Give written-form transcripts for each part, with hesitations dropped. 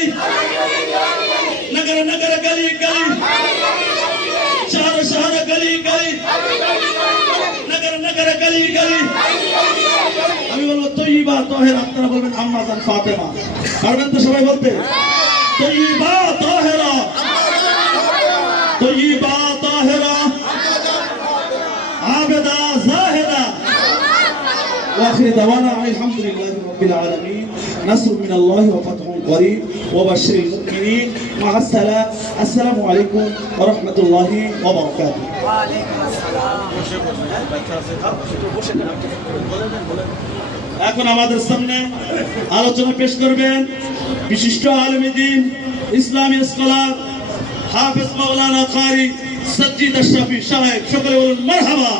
गली नगर नगर गली गली शहर शहर गली गली नगर नगर गली गली আমি বলবো তৈয়বা তাহেরা আপনারা বলবেন আম্মা জান ফাতেমা পারবেন তো সবাই বলতে তৈয়বা তাহেরা তৈয়বা তাহেরা আবেদা জাহেদা واخر دعوانا الحمد لله رب العالمين نصر من الله وفتح قريب وبشر المؤمنين مع السلام السلام عليكم ورحمة الله وبركاته وعليكم السلام এখন আমাদের সামনে আলোচনা পেশ করবেন বিশিষ্ট আলেমে দ্বীন ইসলামী স্কলার হাফেজ মাওলানা কারি সাজ্জিদ আশরাফি সাহেব সকলে বলুন মারহাবা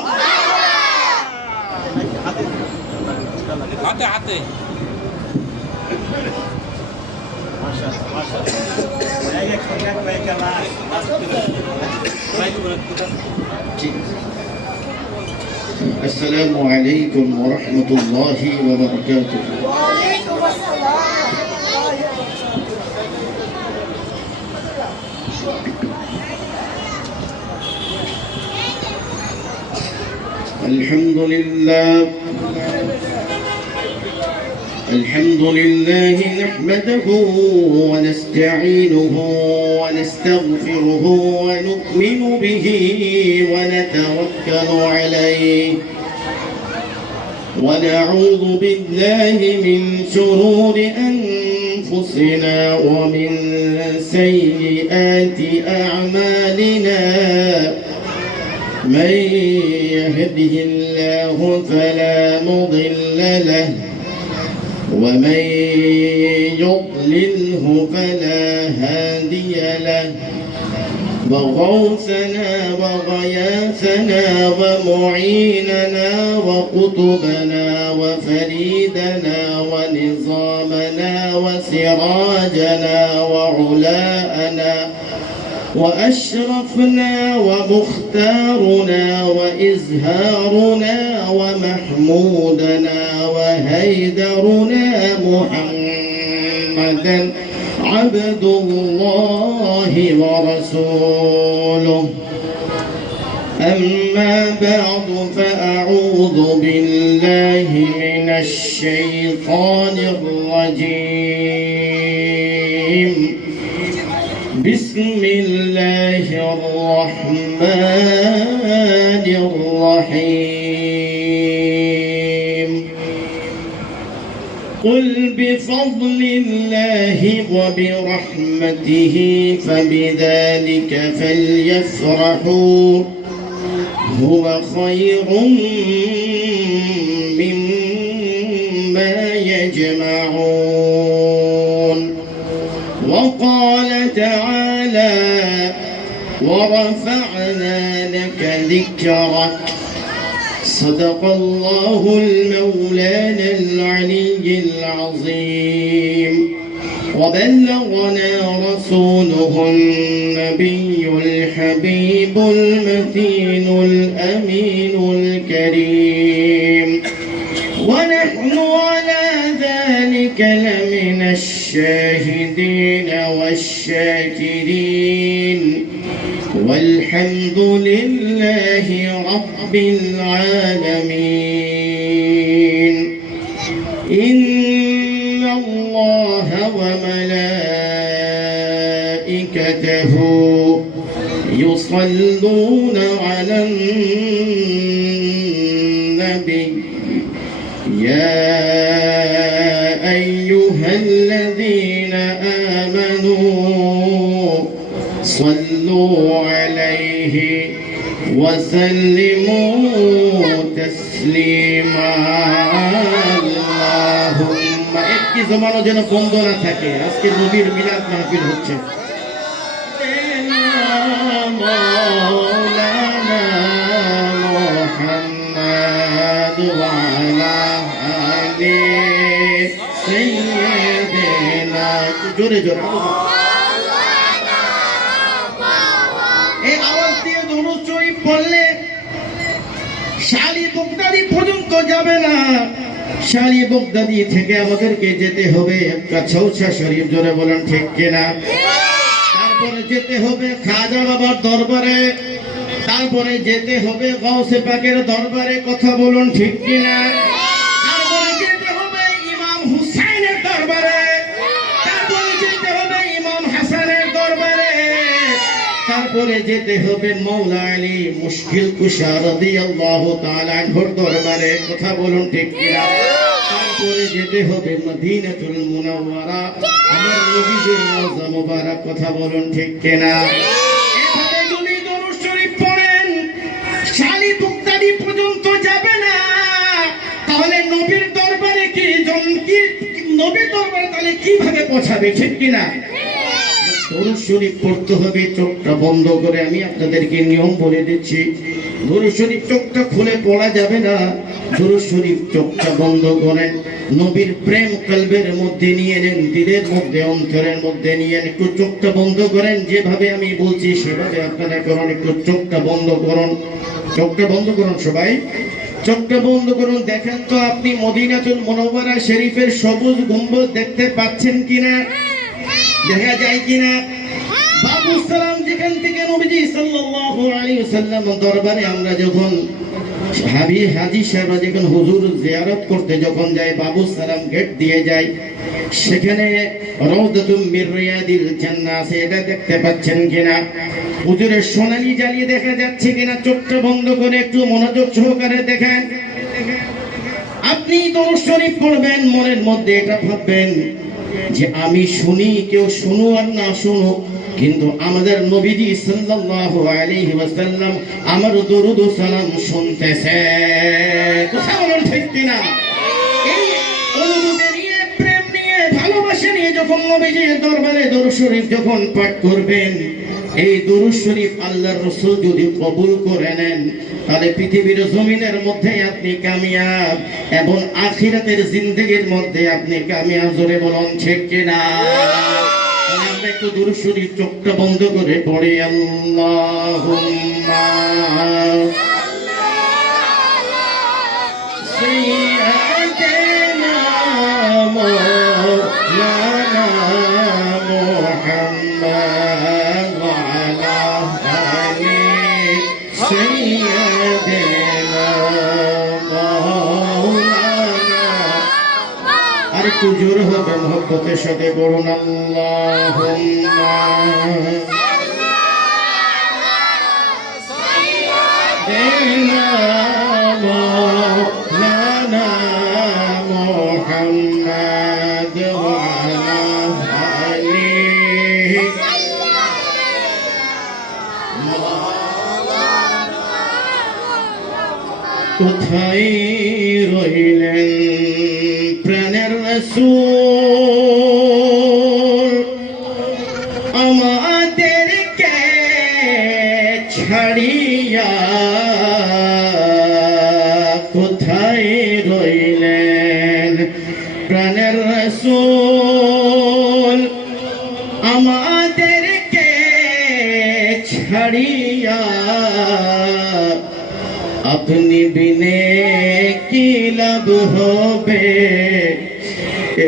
হাতে হাতে السلام عليكم ورحمة الله وبركاته. وعليكم السلام. الحمد لله نحمده ونستعينه ونستغفره ونؤمن به ونتوكل عليه ونعوذ بالله من شرور أنفسنا ومن سيئات أعمالنا من يهده الله فلا مضل له ومن يضلله فلا هادي له وغوثنا وغياثنا ومعيننا وقطبنا وفريدنا ونظامنا وسراجنا وعلاءنا وأشرفنا ومختارنا وإزهارنا ومحمودنا وهيدرنا محمدا عبد الله ورسوله أما بعد فأعوذ بالله من الشيطان الرجيم بسم الله الرحمن الرحيم قل بفضل الله وبرحمته فبذلك فليفرحوا هو خير مما يجمعون وقال تعالى ورفعنا لك ذكرك صدق الله المولانا العلي العظيم وبلغنا رسوله النبي الحبيب المتين الأمين الكريم ونحن على ذلك لمن الشاهدين والشاكرين والحمد لله رب العالمين إن الله وملائكته يصلون على النبي يا أيها الذين آمنوا صلوا عليه وسلموا تسليما اللهم একটি জমানো যেন বন্ধ না থাকে আজকে নবীর মিলাদ মাহফিল হচ্ছে مولانا محمد وعلى آل سيدنا জোরে জোরে এই আওয়াজ দিয়ে দরুদ শরীফ পড়লে শালি বুকদারি পর্যন্ত যাবে না শালি বগদাদি থেকে আমাদেরকে যেতে হবে কাছৌছা শরীফ, জোরে বলেন ঠিক কিনা। তারপরে যেতে হবে খাজা বাবার দরবারে, তারপরে যেতে হবে গাউসে পাকের দরবারে, কথা বলুন ঠিক কিনা। তারপরে যেতে হবে ইমাম হুসাইনের দরবারে, তারপরে যেতে হবে ইমাম হাসানের দরবারে, তারপরে যেতে হবে মাওলা আলী মুশকিল কুশা রাদিয়াল্লাহু তাআলা আনহুর দরবারে, কথা বলুন ঠিক কিনা। তারপরে যেতে হবে মদিনাতুল মুনাওয়ারা, আমার নবীজির রওজা মুবারক, কথা বলুন ঠিক কিনা। এভাবে যদি দরুদ শরীফ পড়েন শালি বুগদাদি পর্যন্ত যাবে না, তাহলে নবীর দরবারে কি নবীর দরবারে তাহলে কিভাবে পৌঁছাবে, ঠিক কিনা। দরুদ শরীফ পড়তে হবে চোখটা বন্ধ করে। আমি আপনাদেরকে নিয়ম বলে দিচ্ছি, দরুদ শরীফ চোখটা খুলে পড়া যাবে না। দরুদ শরীফ চোখটা বন্ধ করেন, নবীর প্রেম কলবের মধ্যে নিয়ে নেন, দিলের মধ্যে অন্তরের মধ্যে নিয়ে নেন। একটু চোখটা বন্ধ করেন, যেভাবে আমি বলছি সেভাবে আপনারা করুন। একটু চোখটা বন্ধ করুন, চোখটা বন্ধ করুন, সবাই চোখটা বন্ধ করুন। দেখেন তো আপনি মদিনাতুল মুনাওয়ারা শরীফের সবুজ গম্বুজ দেখতে পাচ্ছেন কিনা, দেখা যায় কিনা। বাবু সালাম যেখান থেকে নবীজি সাল্লাল্লাহু আলাইহি ওয়াসাল্লাম দরবারে আমরা যখন হাজী সাহেবরা যখন হুজুর জিয়ারত করতে যখন যায়, বাবু সালাম গেট দিয়ে যায়, সেখানে রাউদাতুম মির রিয়াদিল জান্নাহ আছে, এটা দেখতে পাচ্ছেন কিনা। হুজুরের সোনালী জ্বালিয়ে দেখা যাচ্ছে কিনা, চোখটা বন্ধ করে একটু মনোযোগ সহকারে দেখেন। আপনি দরুদ শরীফ পড়বেন, মনের মধ্যে এটা ভাববেন যে আমি শুনি, কেউ শুনো আর না শুনো, কিন্তু আমাদের নবীজি সাল্লাল্লাহু আলাইহি ওয়াসাল্লাম আমার দরুদ ও সালাম শুনতেছে, কথা বলুন ঠিক কিনা। এই অনুভূতি নিয়ে, প্রেম নিয়ে, ভালোবাসা নিয়ে যখন নবীজির দরবারে দরুদ শরীফ যখন পাঠ করবেন, এই দরুদ শরীফ আল্লাহর রাসূল যদি কবুল করে নেন, তাহলে পৃথিবীর জমিনের মধ্যে আপনি কামিয়াব এবং আখিরাতের জিন্দেগির মধ্যে আপনি কামিয়াব, জোরে বলুন ঠিক কিনা। আমরা একটু দরুদ শরীফ চোখটা বন্ধ করে পড়ি। আল্লাহুম্মা সাইয়্যিদানা মাওলানা মুহাম্মদ ওয়া আলা আলি সাইয়্যিদানা মাওলানা। আর একটু জোর হবে মহব্বতের সাথে বলুন আল্লাহুম্মা সাইয়্যিদানা মাওলানা মুহাম্মদ ওয়া আলা আলি। কোথায় রইলেন প্রাণের রাসূল, আমাদেরকে ছাড়িয়া কোথায় রইলেন প্রাণের রাসূল, আমাদেরকে ছাড়িয়া আপনি বিনে কি লাভ হবে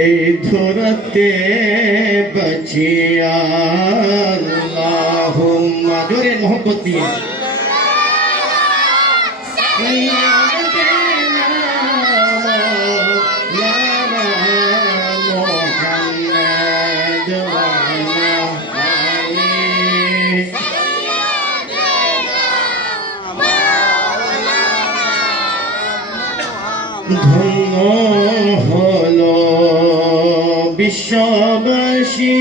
এই ধরতে বাঁচিয়া। আল্লাহুম্মা, জোরে মোহব্বত দিয়ে সাইয়্যিদানা মাওলানা মুহাম্মদ ওয়া আলা আলি। ধন্য হলো বিশ্ববাসী,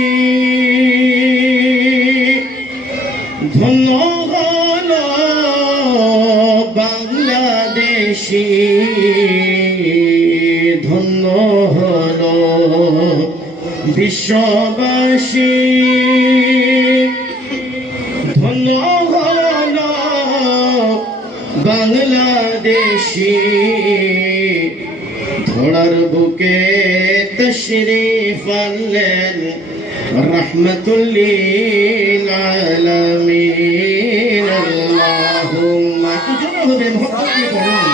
ধন্য হলো বাংলাদেশী, ধন্য হলো বিশ্ববাসী, ধন্য হলো বাংলাদেশী। ধরার বুকে তশরিফ আনলেন রহমাতুল লিল আলামিন। আল্লাহুম্মা, একটু জোরে হবে, মহব্বত দিয়ে বলুন।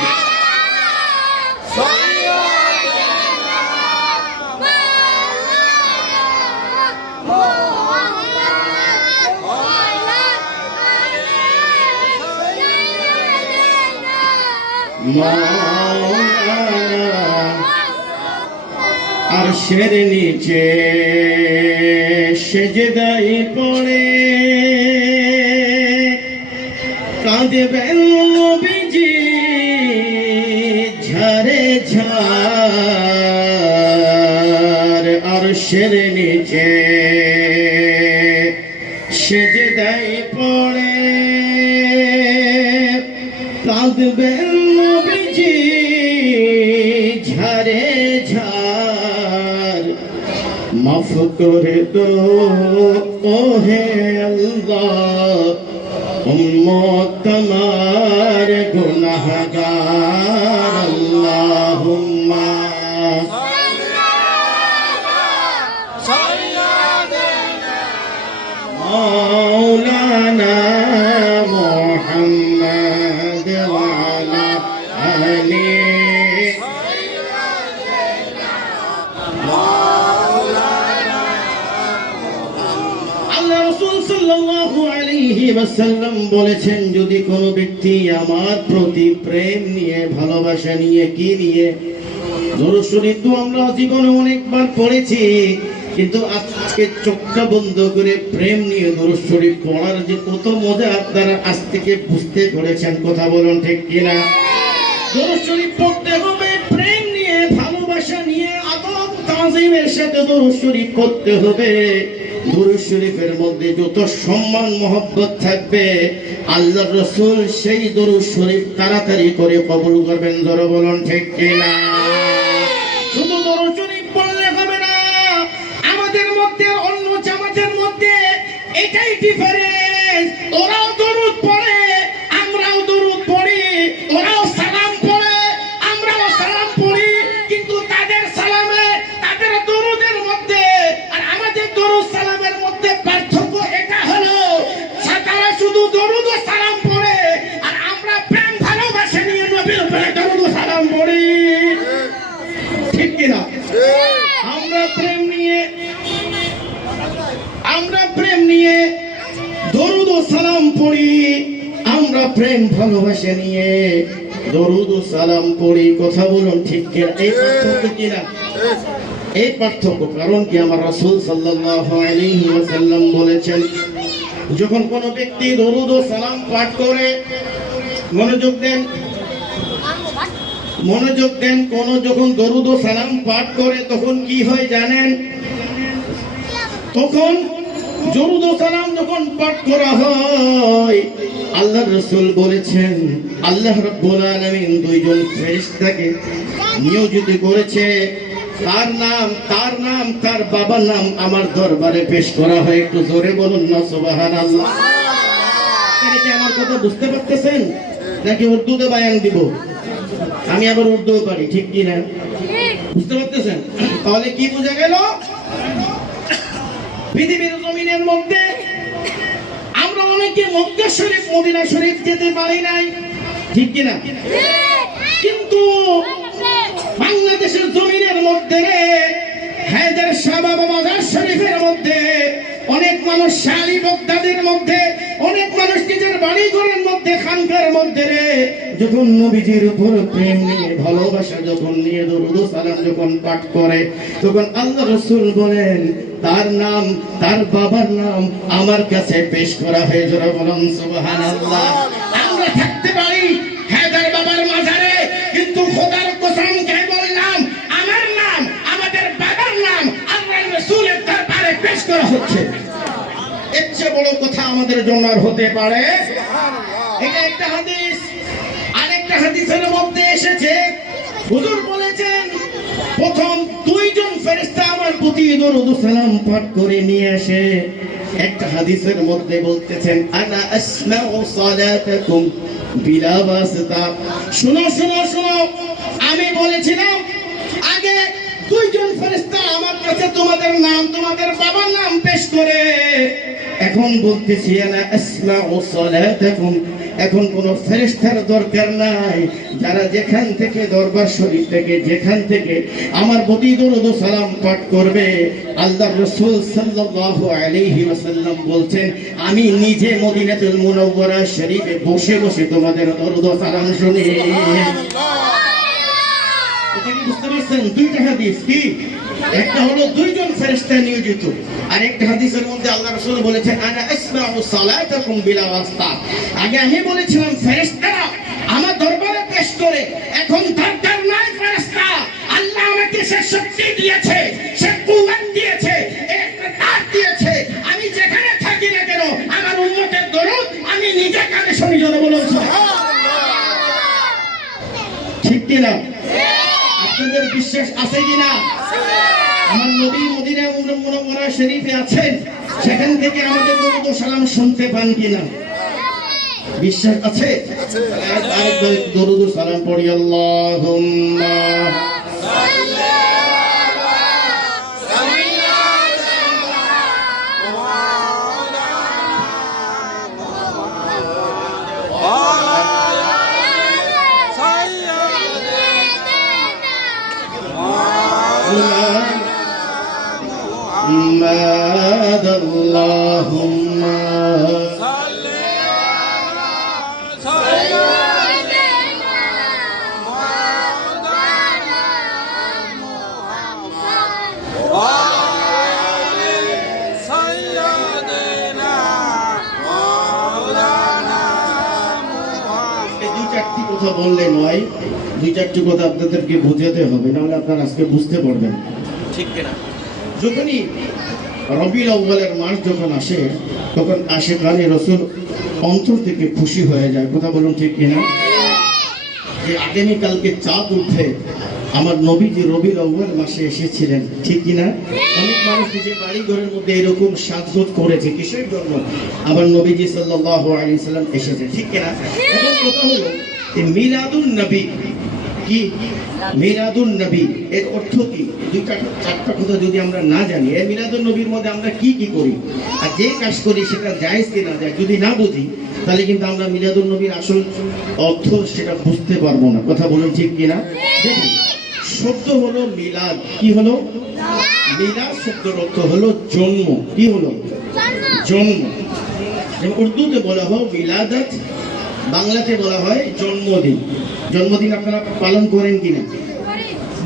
মাওলানা আরশের নিচে সেজদায় পড়ে কাঁদবেন নবীজি ঝরে ঝার আরশের নিচে সেজদায় পড়ে কাঁদবেন নবীজি ঝরে ঝার মাফ করে দো ওহে আল্লাহ উম্মত তোমার গুনাহগার আল্লাহুম্মা মাওলানা মুহাম্মদ ওয়া আলা আলিহি আল্লাহ রাসূল সাল্লাল্লাহু আলাইহি ওয়াসাল্লাম বলেছেন যদি কোনো ব্যক্তি আমার প্রতি প্রেম নিয়ে ভালোবাসা নিয়ে কি নিয়ে দরুদ শরীফ তো আমরা জীবনে অনেকবার পড়েছি কিন্তু আজকে চোখটা বন্ধ করে প্রেম নিয়ে দরুদ শরীফ পড়ার যে কত মজা আপনারা আজ থেকে বুঝতে পেরেছেন কথা বলুন ঠিক কিনা দরুদ শরীফ পড়তে হবে প্রেম নিয়ে ভালোবাসা নিয়ে আদব তাজিমের সাথে দরুদ শরীফ পড়তে হবে দরুদ শরীফের মধ্যে যত সম্মান মহব্বত থাকবে আল্লাহর রাসূল সেই দরুদ শরীফ তাড়াতাড়ি করে কবুল করবেন জোরে বলুন ঠিক কিনা শুধু দরুদ শরীফ পড়লে হবে না আমাদের মধ্যে অন্য জামাতের মধ্যে এটাই ডিফারেন্স ওরাও দরুদ পড়ে আমরাও দরুদ পড়ি ওরাও সালাম পড়ে আমরাও সালাম পড়ি কিন্তু তাদের সালামে তাদের দরুদের মধ্যে আর আমাদের দরুদ সালামের মধ্যে পার্থক্য এটা হলো তারা শুধু দরুদ ও সালাম পড়ে আর আমরা প্রেম ভালোবাসা নিয়ে নবীর উপরে দরুদ ও সালাম পড়ি ঠিক কিনা আমরা প্রেম নিয়ে দরুদ ও সালাম পড়ি আমরা প্রেম ভালোবাসা নিয়ে দরুদ ও সালাম পড়ি কথা বলুন ঠিক কিনা এই পার্থক্য কিনা এই পার্থক্য কারণ কি আমার রাসূল সাল্লাল্লাহু আলাইহি ওয়াসাল্লাম বলেছেন যখন কোন ব্যক্তি দরুদ ও সালাম পাঠ করে মনোযোগ দেন কোন যখন দরুদ ও সালাম পাঠ করে তখন কি হয় জানেন তখন দরুদ ও সালাম যখন পাঠ করা হয় আল্লাহর রাসূল বলেছেন আল্লাহ রাব্বুল আলামিন দুইজন ফেরেশতাকে নিয়োজিত করেছে তার নাম তার বাবার নাম আমার দরবারে পেশ করা হয় একটু জোরে বলুন না সুবহানাল্লাহ আপনারা কি আমার কথা বুঝতে পারতেছেন নাকি উর্দুতে বয়ান দিব আমি আবার উর্দুও পারি ঠিক কি না বুঝতে পারতেছেন তাহলে কি বোঝা গেল পৃথিবীর জমিনের মধ্যে আমরা অনেকে মক্কা শরীফ মদিনা শরীফ যেতে পারি নাই ঠিক কি না কিন্তু বাংলাদেশের জমিনের মধ্যে হায়দার শাহ বাবা মাজার শরীফের মধ্যে অনেক মানুষ শালি বগদাদের মধ্যে অনেক মানুষ নিজের বাড়ি ঘরের মধ্যে খানকার মধ্যে যখন নবীজির উপর প্রেম নিয়ে ভালোবাসা যখন নিয়ে দরুদ ও সালাম যখন পাঠ করে তখন আল্লাহ রাসূল বলেন তার নাম তার বাবার নাম আমার কাছে পেশ করা হয়ে যাবে বলুন সুবহানাল্লাহ আমরা থাকতে পারি হায়দার বাবার মাজারে কিন্তু খোদার কসম কে বললাম আমার নাম আমাদের বাবার নাম আল্লাহর রাসূলের দরবারে পেশ করা হচ্ছে এর চেয়ে বড় কথা আমাদের জন্য আর হতে পারে এটা একটা হাদিস আরেকটা হাদিসের মধ্যে এসেছে হুজুর বলেছেন প্রথম দুইজন ফেরেশতা আমার প্রতি দরুদ ও সালাম পাঠ করে নিয়ে আসে একটা হাদিসের মধ্যে বলতেছেন আনা আসমাউ সালাতাকুম বিলা ওয়াসিতা শুনো আমি বলেছিলাম আগে দুইজন ফেরেশতা আমার কাছে তোমাদের নাম তোমাদের বাবার নাম পেশ করে এখন বলতেছি আনা আসমাউ সালাতাকুম এখন কোনো ফেরেশতার দরকার নাই। যারা যেখান থেকে দরবার শরীফ থেকে যেখান থেকে আমার প্রতি দরুদ ও সালাম পাঠ করবে, আল্লাহর রাসূল সাল্লাল্লাহু আলাইহি ওয়াসাল্লাম বলছেন, আমি নিজে মদিনাতুল মুনাওয়ারা শরীফে বসে বসে তোমাদের দরুদ ও সালাম শুনি। এটা কি বুঝতে পারছেন? দুইটা হাদিস কি, একটা হলো দুইজন ফেরেশতা নিয়োজিত, আর একটা হাদিসের মধ্যে আল্লাহ রাসূল বলেছেন আনা আসমাউ সালাতাকুম বিলা ওয়াস্তা। আগে আমি বলেছিলাম ফেরেশতারা আমার দরবারে পেশ করে, এখন দরকার নাই ফেরেশতা, আল্লাহ আমাকে সে শক্তি দিয়েছে, সে কুওয়াত দিয়েছে, ইকরার দিয়েছে, আমি যেখানে থাকি না কেন আমার উম্মতের দরুদ আমি নিজে কানে শুনি। জোরে বলুন সুবহানাল্লাহ। ঠিক কি না? আপনাদের বিশ্বাস আছে কিনা? আমার নবী মদিনা মুনাওয়ারা শরীফে আছেন, সেখান থেকে আমাদের দরুদ ও সালাম শুনতে পান কিনা? বিশ্বাস আছে? আরেকবার দরুদ ও সালাম পড়ি। আল্লাহুম্মা محمد اللهم কথা বললে নয়, দুই চারটি কথা আপনাদেরকে বোঝাতে হবে, নাহলে আপনারা আজকে বুঝতে পারবেন। ঠিক কিনা? যখনই রবিউল আউয়ালের মাস যখন আসে, তখন আশিকানে রাসূল অন্তর থেকে খুশি হয়ে যায়। কথা বলুন ঠিক কিনা? যে আগামীকালকে চাঁদ উঠে আমার নবী যে রবিউল আউয়াল মাসে এসেছিলেন, ঠিক কিনা? অনেক মানুষ নিজের বাড়ি ঘরের মধ্যে এরকম সাজগোজ করেছে, কিসের জন্য? আমার নবীজি সাল্লাল্লাহু আলাইহি সাল্লাম এসেছে, ঠিক কিনা? এখন কথা হলো মিলাদুন নবী কি, মিলাদুন নবী এর অর্থ কি? দুইটা চারটা কথা যদি আমরা না জানি, এই মিলাদুন নবীর মধ্যে আমরা কি কি করি আর যে কাজ করি সেটা জায়েজ কি না জায়েজ যদি না বুঝি, তাহলে কিন্তু আমরা মিলাদুন নবীর আসল অর্থ সেটা বুঝতে পারবো না। কথা বলুন ঠিক কিনা? দেখুন, শব্দ হলো মিলাদ। কি হলো? মিলাদ শব্দের অর্থ হলো জন্ম। কি হলো? জন্ম। যেমন উর্দুতে বলা হয় মিলাদাত, বাংলাতে বলা হয় জন্মদিন। জন্মদিন আপনারা পালন করেন কিনা?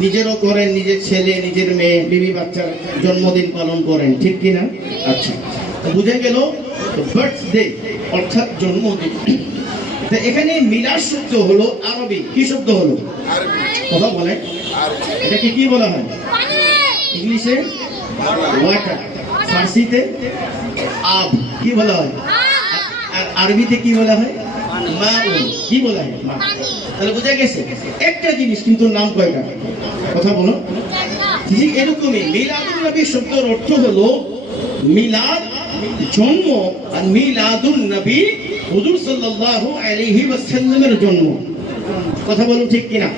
নিজেরও করেন, নিজের ছেলে, নিজের মেয়ে, বিবি বাচ্চার জন্মদিন পালন করেন, ঠিক কিনা? আচ্ছা, তো বুঝে গেল বার্থডে অর্থাৎ জন্মদিন। তো এখানে মিলাদ শব্দ হলো আরবি। কি শব্দ হলো? কথা বলেন, এটাকে কি বলা হয়? ইংলিশে ওয়াটার, ফার্সিতে আব। কি বলা হয়? আর আরবিতে কি বলা হয়? মাউন। কি বলা হয়? মা। তাহলে বোঝা গেছে একটা জিনিস, কিন্তু নাম কয়টা? কথা বলো। ঠিক এরকমই মিলাদুন নবী শব্দের অর্থ হলো মিলাদ জন্ম, আর মিলাদুন নবী হুজুর সাল্লাল্লাহু আলাইহি ওয়াসাল্লামের জন্ম। কথা বলুন ঠিক কিনা?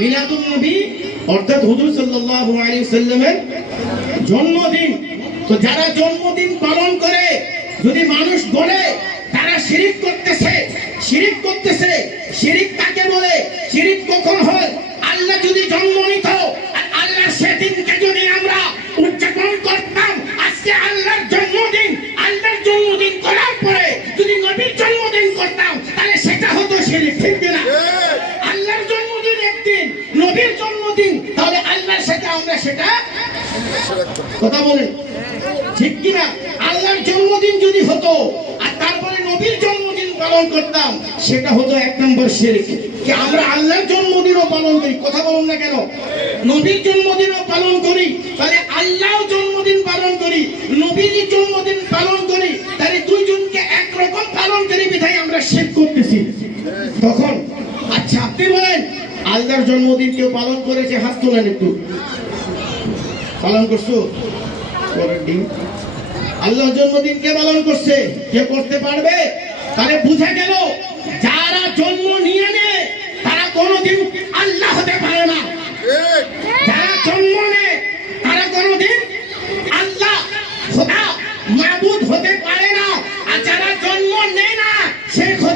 মিলাদুন নবী অর্থাৎ হুজুর সাল্লাল্লাহু আলাইহি ওয়াসাল্লামের জন্মদিন। তো যারা জন্মদিন পালন করে যদি মানুষ বলে তারা শিরিক করতেছে, শিরিক করতেছে, শিরিক কাকে বলে? শিরিক কখন হয়? আল্লাহ যদি জন্ম নিত আর আল্লাহর সেদিনকে যদি আমরা উদযাপন করতাম, আজকে আল্লাহর জন্মদিন, আল্লাহর জন্মদিন করার পরে যদি নবীর জন্মদিন করতাম, তাহলে সেটা হতো শিরিক। ঠিক না? আল্লাহর জন্মদিন একদিন, নবীর জন্মদিন, তাহলে আল্লাহর সাথে আমরা সেটা, কথা বলেন ঠিক কিনা? আল্লাহর জন্মদিন যদি হতো আর তারপরে নবীর জন্মদিন পালন করতাম, সেটা হতো এক নম্বর শিরক। কি আমরা আল্লাহর জন্মদিনও পালন করি? কথা বলুন না কেন? নবীর জন্মদিনও পালন করি, তাহলে আল্লাহর জন্মদিন পালন করি, নবীর জন্মদিন পালন করি, তাহলে দুইজনকে একরকম পালন করি বিধায় আমরা শিরক করতেছি। তখন আচ্ছা আপনি বলেন আল্লাহর জন্মদিন কেউ পালন করেছে? হাত তোলেন একটু। পালন করছো? আল্লাহর জন্মদিন কে পালন করছে? কে করতে পারবে? তাহলে বুঝা গেল যারা জন্ম নিয়ে নেয় তারা কোনোদিন আল্লাহ হতে পারে না। যারা জন্ম নেয় তারা কোনোদিন আল্লাহ, খোদা, মাবুদ হতে পারে না। আর যারা জন্ম নেয় না সে খোদা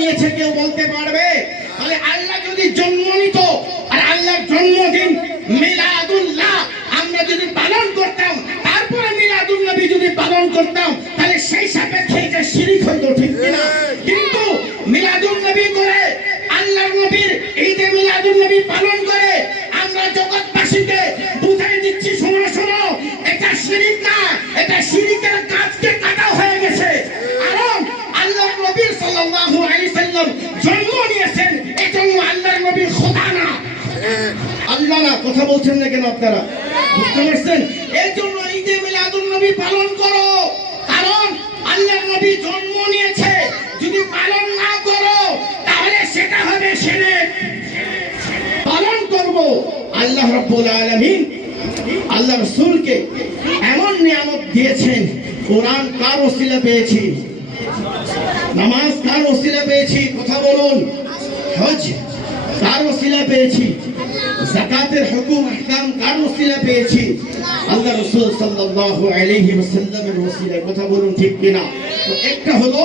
নিয়েছে কেউ বলতে পারবে? তাহলে আল্লাহ যদি জন্ম নিত আর আল্লাহর জন্মদিন মিলাদুল্লাহ আমরা যদি পালন করতাম, তারপরে মিলাদুন নবী যদি পালন করতাম, তাহলে সেই সাপেক্ষে এটা শিরক হতো, ঠিক কিনা? কিন্তু মিলাদুন নবী করে, আল্লাহর নবীর ঈদে মিলাদুন নবী পালন করে আমরা জগৎবাসীকে বুঝাই দিচ্ছি, শোনো শোনো, এটা শিরক না, এটা শিরকের কাজকে কাটা হয়ে গেছে। কারণ আল্লাহর নবী সাল্লাল্লাহু আলাইহি সাল্লাম জন্ম নিয়েছেন, এজন্য আল্লাহর নবী খোদা না, আল্লাহ না। কথা বলছেন না কেন আপনারা? বুঝতে পারছেন? এই জন্য ঈদে মিলাদুন নবী পালন করো, কারণ আল্লাহর নবী জন্ম নিয়েছে। যদি পালন না করো তাহলে সেটা হবে শিরক। পালন করব। আল্লাহ রাব্বুল আলামিন আল্লাহ রাসূলকে এমন নিয়ামত দিয়েছেন। কোরআন কার ওসিলা পেয়েছি? নামাজ কার ওসিলা পেয়েছি? কথা বলুন। হজ কার ওসিলা পেয়েছি? যাকাতের হুকুম আহকাম কার ওসিলা পেয়েছি? আল্লাহ রাসূল সাল্লাল্লাহু আলাইহি ওয়াসাল্লামের ওসিলা। কথা বলুন ঠিক কিনা? তো একটা হলো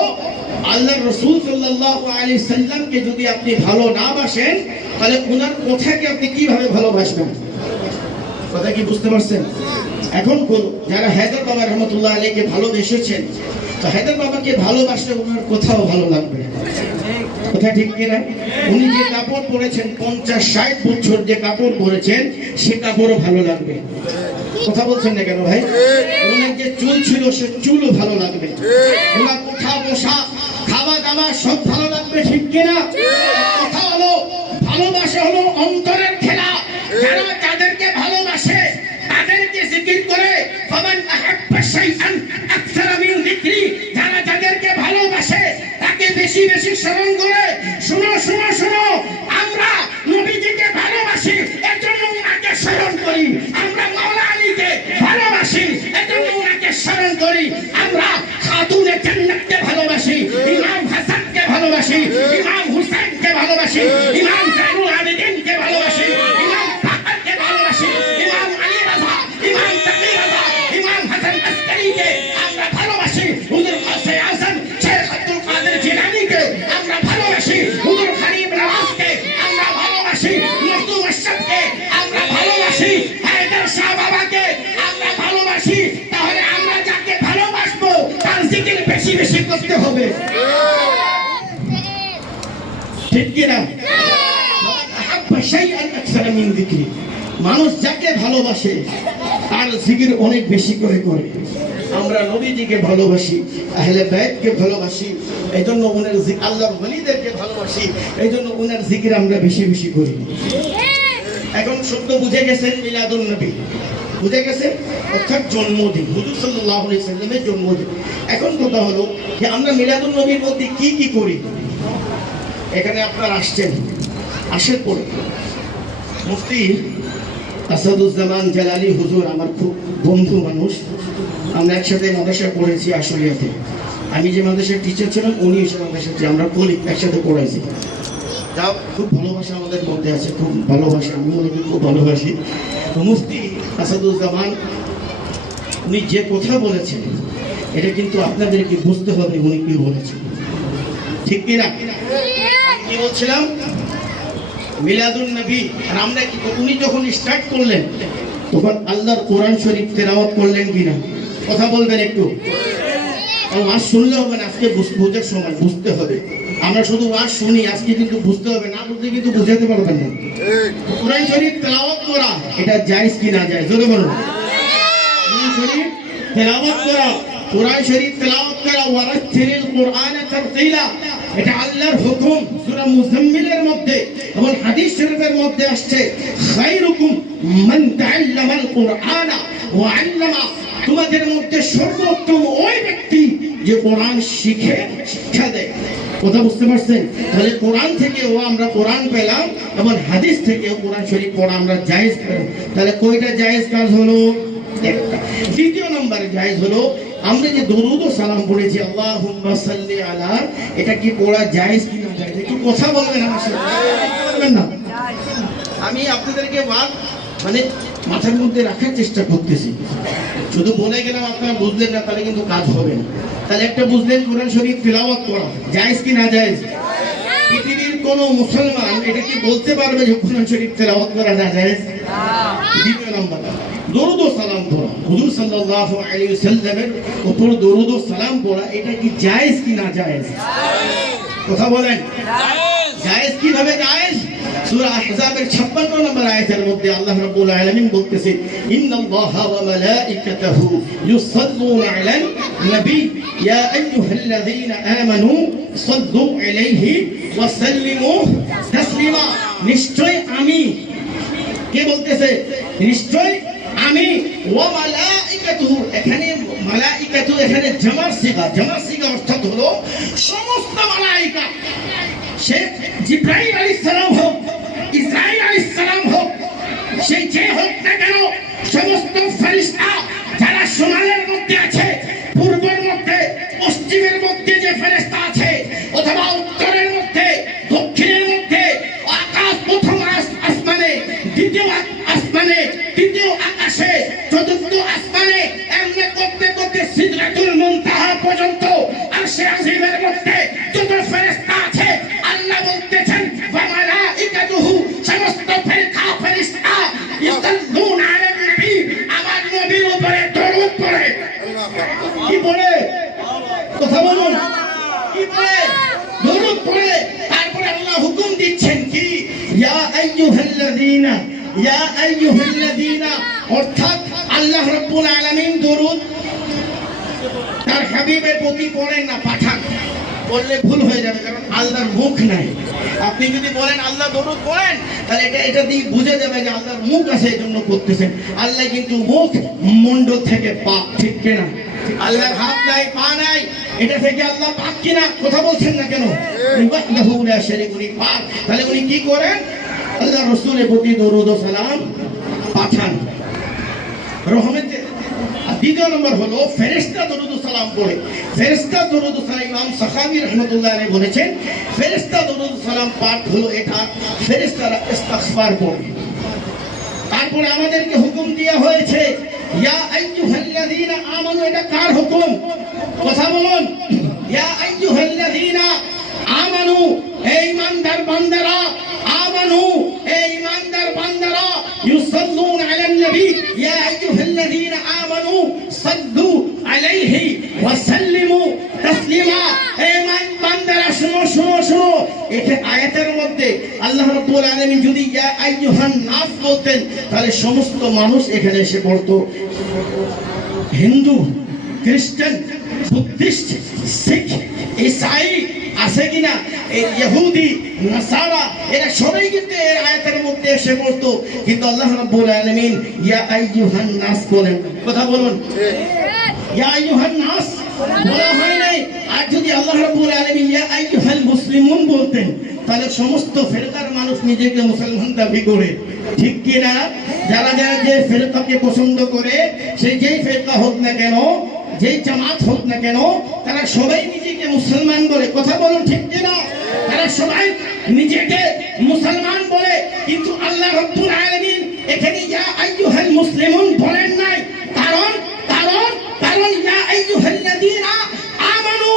আল্লাহ রাসূল সাল্লাল্লাহু আলাইহি সাল্লামকে যদি আপনি ভালো না বাসেন, তাহলে ওনার কথাকে আপনি কিভাবে ভালোবাসবেন? কথা কি বুঝতে পারছেন? এখন যারা হায়দার বাবা রহমতুল্লাহ আলাইহিকে ভালোবেসেছেন, তো হায়দার বাবাকে ভালোবাসলে ওনার কোথাও ভালো লাগবে, কথা ঠিক কিনা? উনি যে কাপড় পরেছেন 50-60 বছর যে কাপড় পরেছেন, সে কাপড়ও ভালো লাগবে। কথা বলছেন না কেন ভাই? ওনার যে চুল ছিল সে চুলও ভালো লাগবে। ওনার কোঠা বসা খাওয়া দাওয়া সব ভালো লাগবে, ঠিক কিনা? কথা হলো ভালোবাসা হলো অন্তরের খেলা। যারা তাদেরকে ভালোবাসে তাদেরকে জিকির করে, ফামান আহাব্বা শাইআন আকসারা মিন যিকরি, যারা যাদেরকে ভালোবাসে তাকে বেশি বেশি স্মরণ করে। শুনো শুনো শুনো, আমরা নবীজিকে ভালোবাসি, এজন্য উনাকে স্মরণ করি। আমরা মাওলা আলীকে ভালোবাসি, এজন্য উনাকে স্মরণ করি। আমরা খাতুনে জান্নাতকে ভালোবাসি, ইমাম হাসানকে ভালোবাসি, ইমাম হুসাইনকে ভালোবাসি, ইমাম জাইনুল আবেদিনকে ভালোবাসি, ইমাম বাকরকে ভালোবাসি, ইমাম আলী রাজা, ইমাম তাকি রাজা, ইমাম হাসান আসকারীকে আমরা ভালোবাসি, হুজুর গাউসে আযম শেখ আব্দুল কাদের জিলানীকে আমরা ভালোবাসি, হুজুর গরিব নওয়াজকে আমরা ভালোবাসি, মখদুম আশরাফকে আমরা ভালোবাসি, হায়দার শাহ বাবাকে আমরা ভালোবাসি। তাহলে আমরা যাকে ভালোবাসবো তার জিকির বেশি বেশি করতে হবে, ঠিক কিনা? মানুষ যাকে ভালোবাসে তার জিকির অনেক বেশি করে করে। আমরা নবীজিকে ভালোবাসি, আহলে বাইতকে ভালোবাসি, এই জন্য ওনার আল্লাহর ওলিদেরকে ভালোবাসি, এই জন্য ওনার জিকির আমরা বেশি বেশি করি। এখন শব্দ বুঝে গেছেন? মিলাদুন নবী বুঝে গেছেন, অর্থাৎ জন্মদিন, হুজুর সাল্লাল্লাহু আলাইহি সাল্লামের জন্মদিন। এখন কথা হলো যে আমরা মিলাদুন নবীর মধ্যে কি কি করি। এখানে আপনারা আসছেন, আসার পরে মুফতি আসাদুজ্জামান জালালি হুজুর আমার খুব বন্ধু মানুষ। আমরা একসাথে মাদ্রাসায় পড়েছি আশুলিয়াতে। আমি যে মাদ্রাসার টিচার ছিলাম উনি এসে মাদ্রাসাতে, আমরা কলিগ একসাথে পড়াইছি। তা খুব ভালোবাসা আমাদের মধ্যে আছে, খুব ভালোবাসা, আমি ওনাকে খুব ভালোবাসি। তো মুফতি আসাদুজ্জামান উনি যে কথা বলেছেন এটা কিন্তু আপনাদেরকে বুঝতে হবে উনি কি বলেছেন, ঠিক কিনা? কি বলছিলাম? মিলাদুন নবী। আর আমরা কি, উনি যখন স্টার্ট করলেন তখন আল্লাহর কোরআন শরীফ তেলাওয়াত করলেন কিনা? কথা বলবেন একটু। ওয়াজ শুনলে হবে না, আজকে বোঝার সময় বুঝতে হবে। আমরা শুধু ওয়াজ শুনি, আজকে কিন্তু বুঝতে হবে, না বুঝলে কিন্তু বুঝাতে পারবেন না। কোরআন শরীফ তেলাওয়াত করা এটা জায়েজ কি না জায়েজ? জোরে বলুন। কোরআন শরীফ তেলাওয়াত করা, কোরআন শরীফ তেলাওয়াত করা, ওয়ারাত্তিলিল কোরআন তারতিলা, এটা আল্লাহর হুকুম। সূরা মুজাম্মিলের মধ্যে এবং হাদিস শরীফের মধ্যে আসছে, খায়রুকুম মান তাআল্লামাল কুরআনা ওয়া আল্লামা, তোমাদের মধ্যে সর্বোত্তম ওই ব্যক্তি যে কোরআন শিখে শিক্ষা দেয়। কথা বুঝতে পারছেন? তাহলে কোরআন থেকে আমরা কোরআন পেলাম এবং হাদিস থেকে কোরআন শরীফ পড়া আমরা জায়েজ পেলাম। তাহলে কয়টা জায়েজ কাজ হলো? একটা। দ্বিতীয় নম্বরে জায়েজ হলো আমরা যে দরুদ ও সালাম পড়েছি আল্লাহুম্মা সাল্লি আলা, এটা কি পড়া জায়েজ কি না জায়েজ? একটু কথা বলবেন আমার সাথে, বলবেন না? আমি আপনাদেরকে মানে মাথার মধ্যে রাখার চেষ্টা করতেছি। শুধু বলে গেলাম আপনারা বুঝলেন না, তাহলে কিন্তু কাজ হবে না। তাহলে একটা বুঝলেন কোরআন শরীফ তিলাওয়াত করা জায়েজ কি না জায়েজ? পৃথিবীর কোন মুসলমান এটা কি বলতে পারবে যে কোরআন শরীফ তেলাওয়াত করা না যায়? দ্বিতীয় নম্বর, দরুদ ও সালাম পড়া, হুজুর সাল্লাল্লাহু আলাইহি ওয়াসাল্লামের উপর দরুদ ও সালাম পড়া এটা কি জায়েজ কি না জায়েজ? কথা বলেন, জায়েজ কিভাবে জায়েজ? সূরা আহজাবের 56 নম্বর আয়াতের মধ্যে আল্লাহ রাব্বুল আলামিন বলতেছে, ইন্নাল্লাহা ওয়া মালাইকাতাহু ইউসাল্লুনা আলান নবী ইয়া আইয়ুহাল্লাযীনা আমানু সাল্লু আলাইহি ওয়া সাল্লিমু তাসলিমা। নিশ্চয় আমি, কে বলতেছে? নিশ্চয় আমি, ওয়া মালাইকাতুহু, এখানে মালাইকাতু এখানে জামার সিগা অর্থাৎ হলো সমস্ত মালাইকা। সে জিবরাইল আলাইহিস সালাম হোক, ইসরাইল আলাইহিস সালাম হোক, সে যে হোক না কেন, সমস্ত ফেরেশতা যারা শুমারের মধ্যে আছে, পূর্বের মধ্যে, পশ্চিমের মধ্যে যে ফেরেশতা আছে, অথবা উত্তরের মধ্যে, দক্ষিণের মধ্যে, আকাশ প্রথম আসমানে, দ্বিতীয় আসমানে, তৃতীয় আকাশে, চতুর্থ আসমানে, এমনি করতে করতে সিদরাতুল মুনতাহা পর্যন্ত আরশে আজিমের মধ্যে যত ফেরেশতা আছে, আল্লাহ বলতেছেন ওয়া মালাইকাতুহু, সমস্ত ফেরেশতা ইউসাল্লুনা আলান নবী, আমার নবীর উপরে দরুদ পড়ে। কি পড়ে? কথা বলুন, কি পড়ে? দরুদ পড়ে। তারপরে আল্লাহ হুকুম দিচ্ছেন কি? ইয়া আইয়ুহাল্লাযীনা, ইয়া আইয়ুহাল্লাযীনা, অর্থাৎ আল্লাহ রাব্বুল আলামিন দরুদ তার হাবিবের প্রতি পড়েন না, পাঠান। বললে ভুল হয়ে যাবে, কারণ আল্লাহর মুখ নাই। আপনি যদি বলেন আল্লাহ দরুদ পড়েন, তাহলে এটা দিয়ে বুঝে যাবে যে আল্লাহর মুখ আছে, এই জন্য করতেছেন। আল্লাহ কিন্তু মুখ মন্ডল থেকে পাক, ঠিক কিনা? আল্লাহর হাত নাই, পা নাই, এটা থেকে আল্লাহ পাক কিনা? কথা বলছেন না কেন? ওয়াহদাহু লা শারীকা লাহু, পাক। তাহলে উনি কি করেন? আল্লাহ রাসূলের প্রতি দরুদ ও সালাম পাঠান, রহমতে। দ্বিতীয় নম্বর হলো ফেরেশতা দরুদ ও সালাম পড়ে। ফেরেশতা দরুদ ও সালাম, ইমাম সাখাবী রাহমাতুল্লাহ আলাইহি বলেছেন, ফেরেশতা দরুদ ও সালাম পাঠ হলো এটা, ফেরেশতারা ইস্তিগফার পড়ে। তারপরে আমাদেরকে হুকুম দেওয়া হয়েছে ইয়া আইয়ুহাল্লাযীনা আমানু, এটা কার হুকুম? কথা বলুন। ইয়া আইয়ুহাল্লাযীনা আমানু, এই ইমানদার বান্দারা, আমানু, এই ইমানদার বান্দারা, ইউসাল্লুনা আলান নবী, ইয়া আইয়ুহাল্লাযীনা আমানু সাল্লু আলাইহি ওয়া সাল্লিমু তাসলিমা। এই বান্দারা শুনো শুনো শুনো, এই আয়াতের মধ্যে আল্লাহ রাব্বুল আলামিন যদি ইয়া আইয়ুহান নাস বলতেন, তাহলে সমস্ত মানুষ এখানে এসে পড়তো। হিন্দু, খ্রিস্টান, বুদ্ধিস্ট, শিখ, ঈসাই আছে কিনা, এই ইহুদি, নাসারা, এরা সবাই কিন্তু এই আয়াতের মধ্যে এসে পড়তো। কিন্তু আল্লাহ রাব্বুল আলামিন ইয়া আইয়ুহান নাস বলেন। কথা বলুন, ইয়া আইয়ুহান নাস বলা হয় নাই। আর যদি আল্লাহ রাব্বুল আলামিন ইয়া আইয়ুহাল মুসলিমুন বলতেন, তাহলে সমস্ত ফেরকার মানুষ নিজেকে মুসলমান দাবি করে, ঠিক কিনা? যারা যারা যে ফেরকাকে পছন্দ করে, সেই যেই ফেরকা হোক না কেন, যেই জামাত হোক না কেন, তারা সবাই নিজেকে মুসলমান বলে। কথা বলুন, ঠিক কিনা? তারা সবাই নিজেকে মুসলমান বলে, কিন্তু আল্লাহ রাব্বুল আলামিন এখানে ইয়া আইয়ুহাল মুসলিমুন বলেন নাই। কারণ কারণ কারণ ইয়া আইয়ুহাল্লাযীনা আমানু,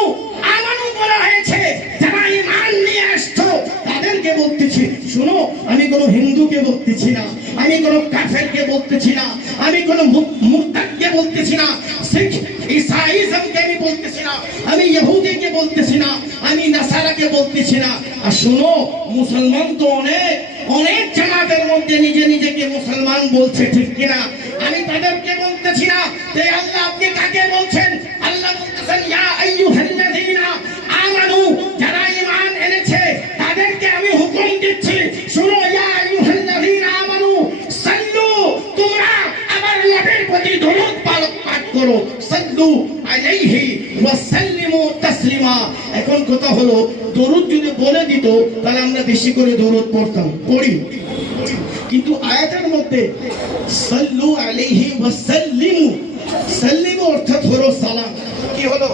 আমানু বলা হয়েছে। যারা ঈমান নিয়ে আসতো তাদেরকে বলতেছি, শুনো, আমি কোনো হিন্দুকে বলতেছি না, আমি কোনো কাফেরকে বলতেছি না, আমি কোনো মুরতাদকে বলতেছি না, শিখ ঈসাইজমকে আমি বলতেছি না, আমি ইহুদিকে বলতেছি না, আমি নাসারাকে বলতেছি না। আর শুনো, মুসলমান তো অনেক অনেক জামাতের মধ্যে নিজে নিজেকে মুসলমান বলছে, ঠিক কিনা? আমি তাদেরকে বলতেছি না। তাই আল্লাহ আপনি কাকে বলছেন? আল্লাহ বলতেছেন ইয়া আইয়ুহাল্লাযীনা আমানু, যারা ঈমান এনেছে তাদেরকে আমি হুকুম দিচ্ছি, শুনো, ইয়া আইয়ুহাল্লাযীনা আমানু সাল্লু, তোমরা আমার নবীর প্রতি দরুদ পাঠ করো, সাল্লু আলাইহি ওয়া সাল্লিমু তাসলিমা। এখন কথা হলো, দরুদ যদি বলে দিত তাহলে আমরা বেশি করে দরুদ পড়তাম, পড়ি। কিন্তু আয়াতের মধ্যে সাল্লু আলাইহি ওয়া সাল্লিমু, সাল্লিমু অর্থাৎ হলো সালাম। কি হলো?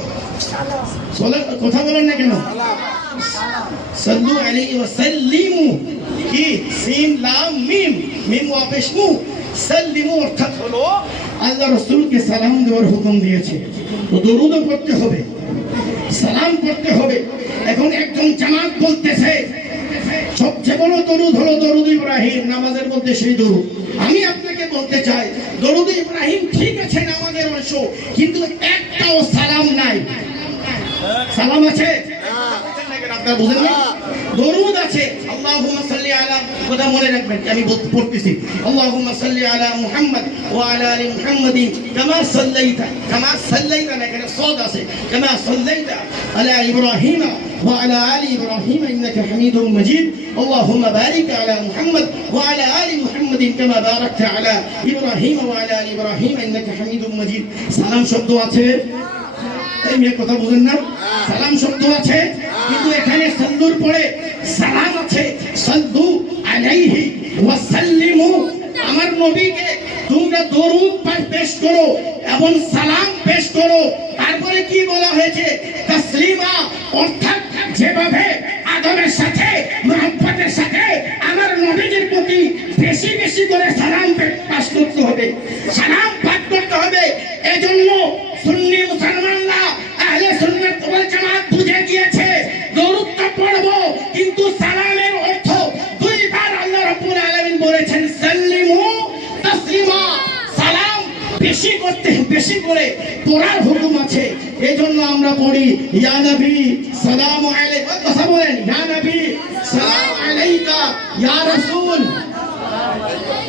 সালাম। কথা বলেন না কেন? সাল্লু আলাইহি ওয়া সাল্লিমু, কি? সিন লাম মিম, মিম ওয়া পেশ মু। সাল্লিমু অর্থাৎ হলো আল্লাহ রাসূলকে সালাম দেওয়ার হুকুম দিয়েছে। তো দরুদ পড়তে হবে, সালাম করতে হবে। এখন একজন জামাত বলতেছে সবচেয়ে বড় দরুদ হলো দরুদ ইব্রাহিম, নামাজের মধ্যে সেই দরুদ। আমি আপনাকে বলতে চাই দরুদ ইব্রাহিম ঠিক আছে নামাজের অংশ, কিন্তু একটাও সালাম নাই। সালাম আছে? আপনারা বুঝেন না? দরুদ আছে। আল্লাহুম্মা সাল্লি আলা, কথা মনে রাখবেন, আমি পড়তেছি। আল্লাহুম্মা সাল্লি আলা মুহাম্মদ ওয়া আলা আলি মুহাম্মাদিন কামা সাল্লাইতা না, এখানে সাদ আছে, কামা সাল্লাইতা আলা ইব্রাহিম ওয়া আলা আলি ইব্রাহিম ইন্নাকা হামিদুম মাজিদ। আল্লাহুম্মা বারিক আলা মুহাম্মদ ওয়া আলা আলি মুহাম্মাদিন কামা বারাকতা আলা ইব্রাহিম ওয়া আলা আলি ইব্রাহিম ইন্নাকা হামিদুম মাজিদ। সালাম শব্দ আছে? এই মেয়ে কথা বুঝেন না? সালাম শব্দ আছে, কিন্তু এখানে সাল্লুর পরে সালাম আছে। সাল্লু আলাইহি ওয়া সাল্লিমু, আমার নবীকে তোমরা দরুদ পেশ করো এবং সালাম পেশ করো। তারপরে কি বলা হয়েছে? তাসলিমা, অর্থাৎ যেভাবে আদবের সাথে মুহাব্বতের সাথে আমার নবীর প্রতি বেশি বেশি করে সালাম পাঠ করতে হবে, সালাম পাঠ করতে হবে। এজন্য সুন্নি মুসলমানরা আহলে সুন্নাত ওয়াল জামাত বুঝে গিয়েছে দরুদটা পড়বো, কিন্তু সালামের অর্থ দুইবার আল্লাহ রাব্বুল আলামিন বলেছেন সাল্লিমু তাসলিমা, সালাম বেশি করতে, বেশি করে পড়ার হুকুম আছে। এজন্য আমরা পড়ি ইয়া নবী সালামু আলাইকা, কথা বলেন, ইয়া নবী সালামু আলাইকা, ইয়া রাসূল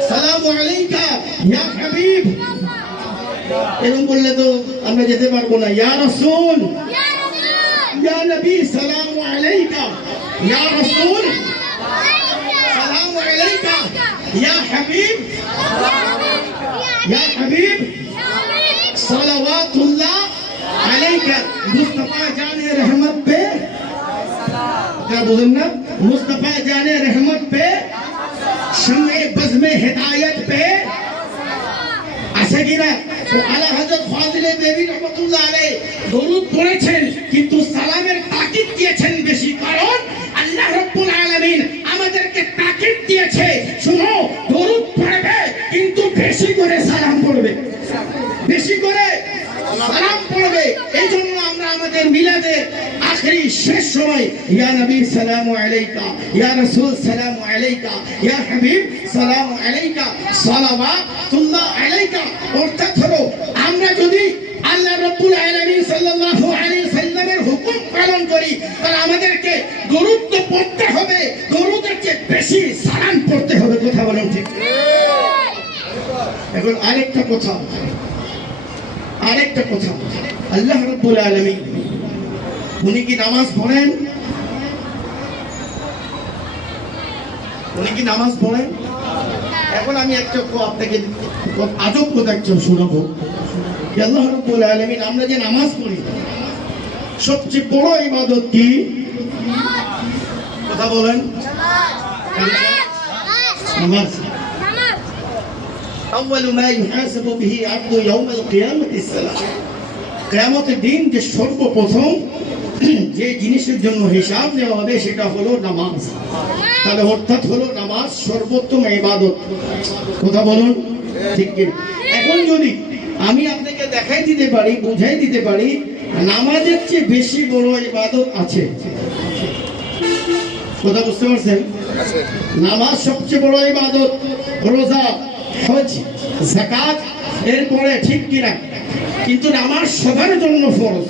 সালামু আলাইকা, ইয়া হাবিব। এরকম বললে তো আমরা যেতে পারবো না। ইয়া রাসূল, ইয়া নবী সালামু আলাইকা, ইয়া রাসূল সালামু আলাইকা, ইয়া হাবিব, ইয়া হাবিব সালাওয়াতুল্লাহ আলাইকা। মুস্তাফা জানে রহমত पे, क्या बोलें ना, मुस्तफा जाने रहमत पे, शम्ए बज़्म हिदायत पे, আছে কিনা? তো আলা হযরত ফাজিলে বেবি রাহমাতুল্লাহ আলাইহি দরুদ পড়েছেন, কিন্তু সালামের তাকিদ দিয়েছেন বেশি, কারণ আল্লাহ রাব্বুল আলামিন আমাদেরকে তাকিদ দিয়েছে, শুনো দরুদ পড়বে কিন্তু বেশি করে সালাম পড়বে, বেশি করে সালাম পড়বে। এইজন্য আমরা আমাদের মিলাদের আখেরি শেষ সময় ইয়া নবী সালামু আলাইকা, ইয়া রাসূল সালামু আলাইকা, ইয়া হাবিব সালামু আলাইকা, সালাওয়াতুল্লাহ আলাইকা। অর্থাৎ হলো আমরা যদি আল্লাহ রাব্বুল আলামিন সাল্লাল্লাহু আলাইহি সাল্লামের হুকুম পালন করি, তাহলে আমাদেরকে দরুদ তো পড়তে হবে, দরুদের চেয়ে বেশি সালাম পড়তে হবে। কথা বলেন ঠিক? এখন আরেকটা কথা, আরেকটা কথা, আল্লাহ রাব্বুল আলামিন উনি কি নামাজ পড়েন? উনি কি নামাজ পড়েন? এখন আমি একটা আপনাকে আজব কথা একটা শোনাবো। আল্লাহ রাব্বুল আলামিন, আমরা যে নামাজ পড়ি সবচেয়ে বড় ইবাদত কি? কথা বলেন। নামাজ। أول ما يحاسب به عبد يوم القيامة الصلاة। কিয়ামতের দিন যে সর্বপ্রথম যে জিনিসের জন্য হিসাব নেওয়া হবে সেটা হলো নামাজ। তাহলে অর্থাৎ হলো নামাজ সর্বোত্তম ইবাদত। কথা বলুন ঠিক কি? এখন যদি আমি আপনাকে দেখাই দিতে পারি, বুঝাই দিতে পারি নামাজের চেয়ে বেশি বড় ইবাদত আছে, কথা বুঝতে পারছেন? নামাজ সবচেয়ে বড় ইবাদত, রোজা, হজ, যাকাত এরপরে, ঠিক কিনা? কিন্তু নামাজ সবার জন্য ফরজ,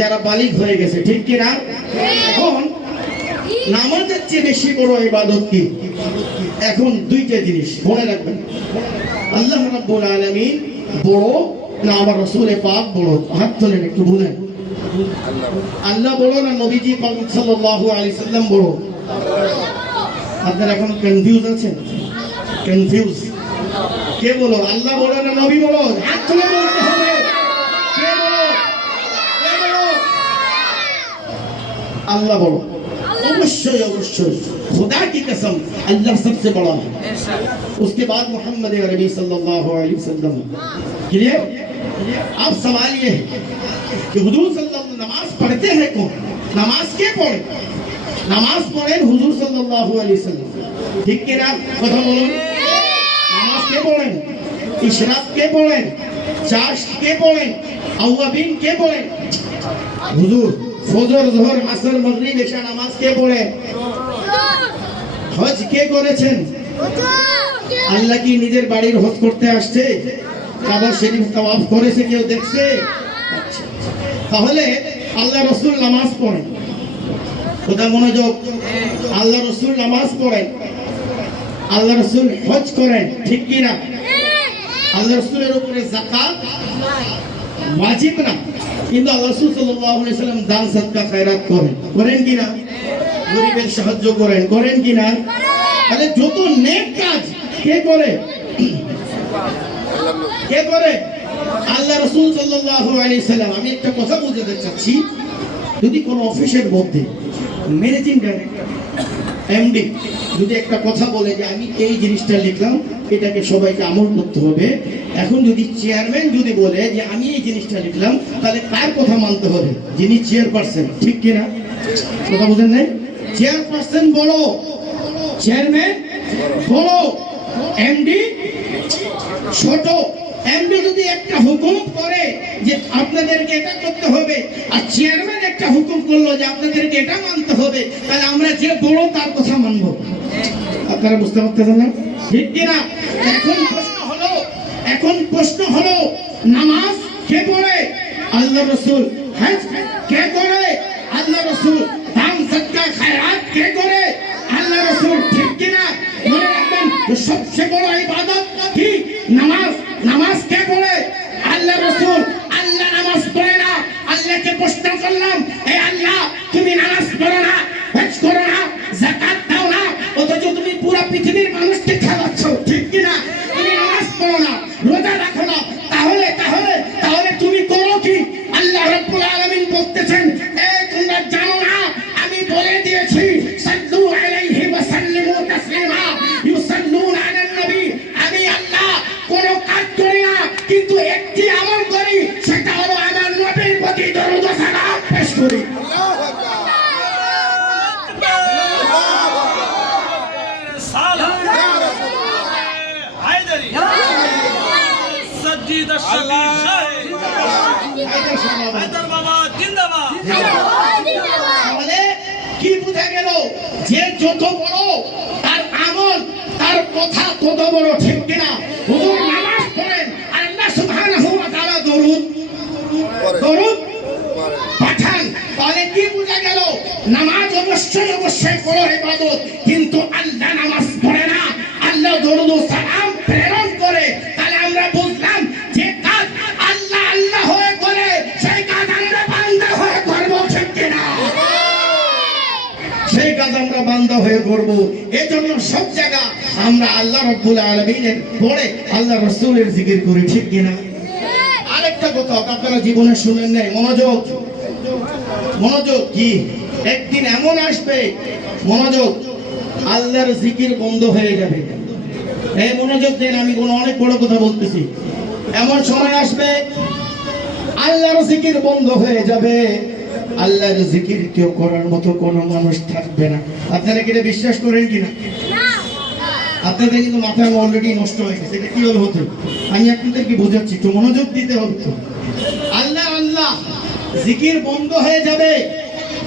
যারা বালিগ হয়ে গেছে, ঠিক কিনা? এখন নামাজের চেয়ে বেশি বড় ইবাদত কি? এখন দুইটা জিনিস মনে রাখবেন। আল্লাহ রাব্বুল আলামিন বড় না আমার রাসূল পাক বড়? হাত তোলেন একটু, বলেন আল্লাহ বড় না নবীজি পাক সাল্লাল্লাহু আলাইহি সাল্লাম বড়? আপনারা এখন কনফিউজ আছেন? কনফিউজ কে বলো? আল্লাহ বড় না নবী বড়? হাত তুলে বলতে হবে কে বড়? কে বড়? আল্লাহ বড়। अवश्य अवश्य खुदा की कसम अल्लाह सबसे बड़ा है, उसके बाद मोहम्मद अरबी सल्लल्लाहु अलैहि वसल्लम। क्लियर? अब सवाल ये है कि हुजूर सल्लल्लाहु नमाज पढ़ते हैं कौन? नमाज के पढ़े? नमाज पढ़े हुजूर सल्लल्लाहु अलैहि वसल्लम, ठीक के ना? কথা বলুন। নামাজ কে পড়েন? ইশরাক কে পড়েন? চাশ কে পড়েন? আওয়াবিন কে পড়েন? হুজুর ফজর জোহর আসর মাগরিব এশা নামাজ কে পড়ে? হজ কে করেছেন? আল্লাহ কি নিজের বাড়ির হজ করতে আসছে? কাবা শরীফ তাওয়াফ করেছে কেউ দেখছে? আচ্ছা। তাহলে আল্লাহ রাসূল নামাজ পড়েন, কথা মনোযোগ, আল্লাহ রাসূল নামাজ পড়েন, আল্লাহ রাসূল হজ করেন, ঠিক কি না? আল্লাহ রাসূলের উপরে যাকাত ওয়াজিব না, কিন্তু আল্লাহ রাসূল সাল্লাল্লাহু আলাইহি ওয়াসাল্লাম দান সাদকা খায়রাত করেন, করেন কি না? গরিবের সাহায্য করেন, করেন কি না? তাহলে যত নেক কাজ কে করে? কে করে? আল্লাহ রাসূল সাল্লাল্লাহু আলাইহি ওয়াসাল্লাম। আমি একটা কথা বুঝাতে চাচ্ছি, যদি কোনো অফিসের মধ্যে ম্যানেজিং ডাইরেক্টর এমডি যদি একটা কথা বলে যে আমি এই জিনিসটা লিখলাম, এটাকে সবাইকে আমল করতে হবে, এখন যদি চেয়ারম্যান যদি বলে যে আমি এই জিনিসটা লিখলাম, তাহলে কার কথা মানতে হবে? যিনি চেয়ারপারসন, ঠিক কিনা? কথা বুঝেন নাই? চেয়ারপারসন বড়, চেয়ারম্যান বড়, এমডি ছোট। এমডি যদি একটা হুকুম করে যে আপনাদেরকে এটা করতে হবে, আর চেয়ারম্যান একটা হুকুম করলো যে আপনাদেরকে এটা মানতে হবে, তাহলে আমরা যে বড় তার কথা মানবো। আপনারা বুঝতে পারতেছেন না? ঠিক কিনা? এখন প্রশ্ন হলো নামাজ কে পড়ে? আল্লাহ রাসূল। হজ কে করে? আল্লাহ রাসূল। দান সাদকা খায়রাত কে করে? আল্লাহ রাসূল, ঠিক কিনা? মনে রাখবেন সবচেয়ে বড় ইবাদত কি? নামাজ। নামাজ কে পড়ে? আল্লাহ রাসূল। আল্লাহ নামাজ পড়ে না। আল্লাহকে প্রশ্ন করলাম, হে আল্লাহ, তুমি নামাজ পড়ো না, হজ করো না, যাকাত দাও না, অথচ তুমি পুরো পৃথিবীর মানুষকে খাওয়াচ্ছ, ঠিক কিনা? তুমি নামাজ পড়ো না, রোজা রাখো না, তাহলে তাহলে তাহলে তুমি করো কি? আল্লাহ রাব্বুল আলামিন বলতেছেন, এই তোমরা জানো না আমি বলে দিয়েছি, সাল্লু আলাইহি ওয়া সাল্লিমু তাসলিমা, ইউসাল্লুনা আলান নবী। আমি আল্লাহ কোন কাজ করি না, কিন্তু একটি আমল করি, সেটা হলো আমার নবীর প্রতি দরুদ ও সালাম পেশ করি। সজ্জিদ আশ-শাফি হায়দার বাবা জিন্দাবাদ। তাহলে কি বোঝা গেল? যে যত বড় তার আমল, তার কথা তত বড়, ঠিক কিনা? হুজুর নামাজ পড়েন আর আল্লাহ সুবহানাহু ওয়া তাআলা দরুদ পাঠান, তাহলে কি বোঝা গেল? নামাজ অবশ্যই অবশ্যই বড় ইবাদত, কিন্তু আল্লাহ নামাজ পড়ে না, আল্লাহ দরুদ ও সালাম প্রেরণ করে। তাহলে আমরা বুঝলাম যে কাজ আল্লাহ আল্লাহ হয়ে করে, সেই কাজ আমরা বান্দা হয়ে করব, ঠিক কিনা? সেই কাজ আমরা বান্দা হয়ে করব। এজন্য সব জায়গা আমরা আল্লাহ রাব্বুল আলামিনের পরে আল্লাহ রাসূলের জিকির করি, ঠিক কিনা? আরেকটা কথা আপনারা জীবনে শুনেন নাই, মনোযোগ মনোযোগ। কি একদিন এমন আসবে, মনোযোগ, আল্লাহর জিকির বন্ধ হয়ে যাবে। এই মনোযোগ দেন, আমি কোনো অনেক বড় কথা বলতেছি। এমন সময় আসবে আল্লাহর জিকির বন্ধ হয়ে যাবে, আল্লাহর জিকির কেউ করার মতো কোনো মানুষ থাকবে না। আপনারা কি এটা বিশ্বাস করেন কিনা? আপনাদের কিন্তু মাথা অলরেডি নষ্ট হয়ে গেছে। এটা কি হতে? আমি আপনাদেরকে বোঝাচ্ছি, একটু মনোযোগ দিতে হবে তো। আল্লাহ আল্লাহ জিকির বন্ধ হয়ে যাবে,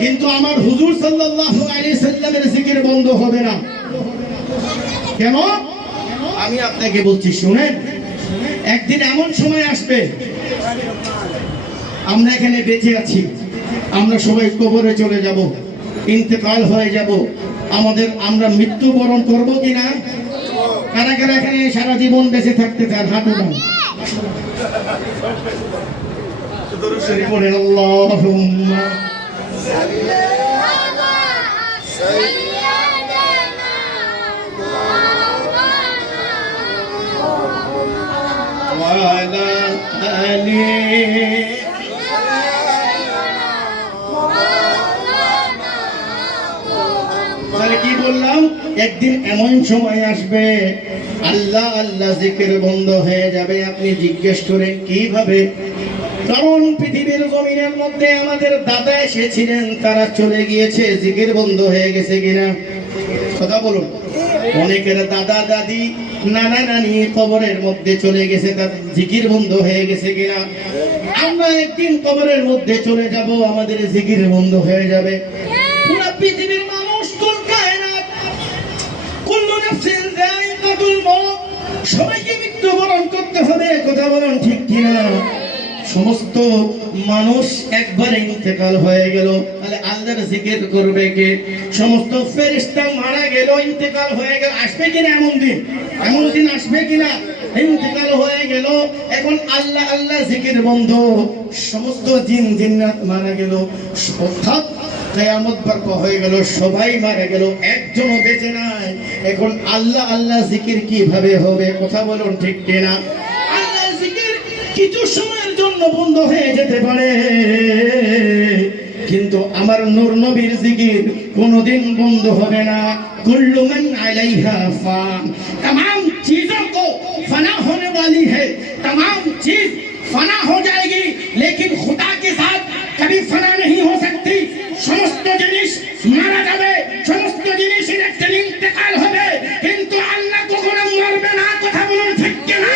কিন্তু আমার হুজুর সাল্লাল্লাহু আলাইহি সাল্লামের জিকির বন্ধ হবে না। কেন? আমি আপনাকে বলছি, শুনেন। একদিন এমন সময় আসবে, আমরা এখানে বেঁচে আছি, আমরা সবাই কবরে চলে যাব, ইন্তেকাল হয়ে যাব, আমরা মৃত্যুবরণ করব কিনা? কারা কারা এখানে সারা জীবন বেঁচে থাকতে চান? হাঁটু না। দরুদ শরীফ পড়েন, আল্লাহুম্মা ওয়া আলা আলিহি। তাহলে কি বললাম? একদিন এমন সময় আসবে আল্লাহ আল্লাহ জিকির বন্ধ হয়ে যাবে। আপনি জিজ্ঞেস করেন কিভাবে? কারণ পৃথিবীর জমিনের মধ্যে আমাদের দাদা এসেছিলেন, তারা চলে গিয়েছে, জিকির বন্ধ হয়ে গেছে কিনা? কথা বলুন। অনেকের দাদা দাদি নানা নানি কবরের মধ্যে চলে গেছে, তাদের জিকির বন্ধ হয়ে গেছে কিনা? আমরা একদিন কবরের মধ্যে চলে যাব, আমাদের জিকির বন্ধ হয়ে যাবে। পুরো পৃথিবীর মানুষ, কুল কায়নাত, কুল্লু নাফসিন যায়িকাতুল মউত, সবাইকে মৃত্যুবরণ করতে হবে। কথা বলুন ঠিক কিনা? সমস্ত মানুষ একবারে ইন্তেকাল হয়ে গেল, তাহলে আল্লাহর জিকির করবে কে? সমস্ত ফেরেশতা মারা গেল, ইন্তেকাল হয়ে গেল, আসবে কিনা এমন দিন? এমন দিন আসবে কিনা? ইন্তেকাল হয়ে গেল, এখন আল্লাহ আল্লাহ জিকির বন্ধ, সমস্ত জিন জিন্নাত মারা গেল, অর্থাৎ কিয়ামত বারপা হয়ে গেল, সবাই মারা গেল, একজনও বেঁচে নাই। এখন আল্লাহ আল্লাহ জিকির কিভাবে হবে? কথা বলুন ঠিক কিনা? আল্লাহ জিকির কিছু সময়ের জন্য বন্ধ হয়ে যেতে পারে, কিন্তু আমার নূর নবীর জিকির কোনোদিন বন্ধ হবে না। कुल्लु मन अलैहा फान, तमाम चीजों को फना होने वाली है, तमाम चीज फना हो जाएगी, लेकिन खुदा के साथ कभी फना नहीं हो सकती। समस्त जिनिस मारा जाবে, সমস্ত জিনিসের একটা ইন্তেকাল হবে, কিন্তু আল্লাহ কখনো মরবে না। কথা বলুন ঠিক কি না?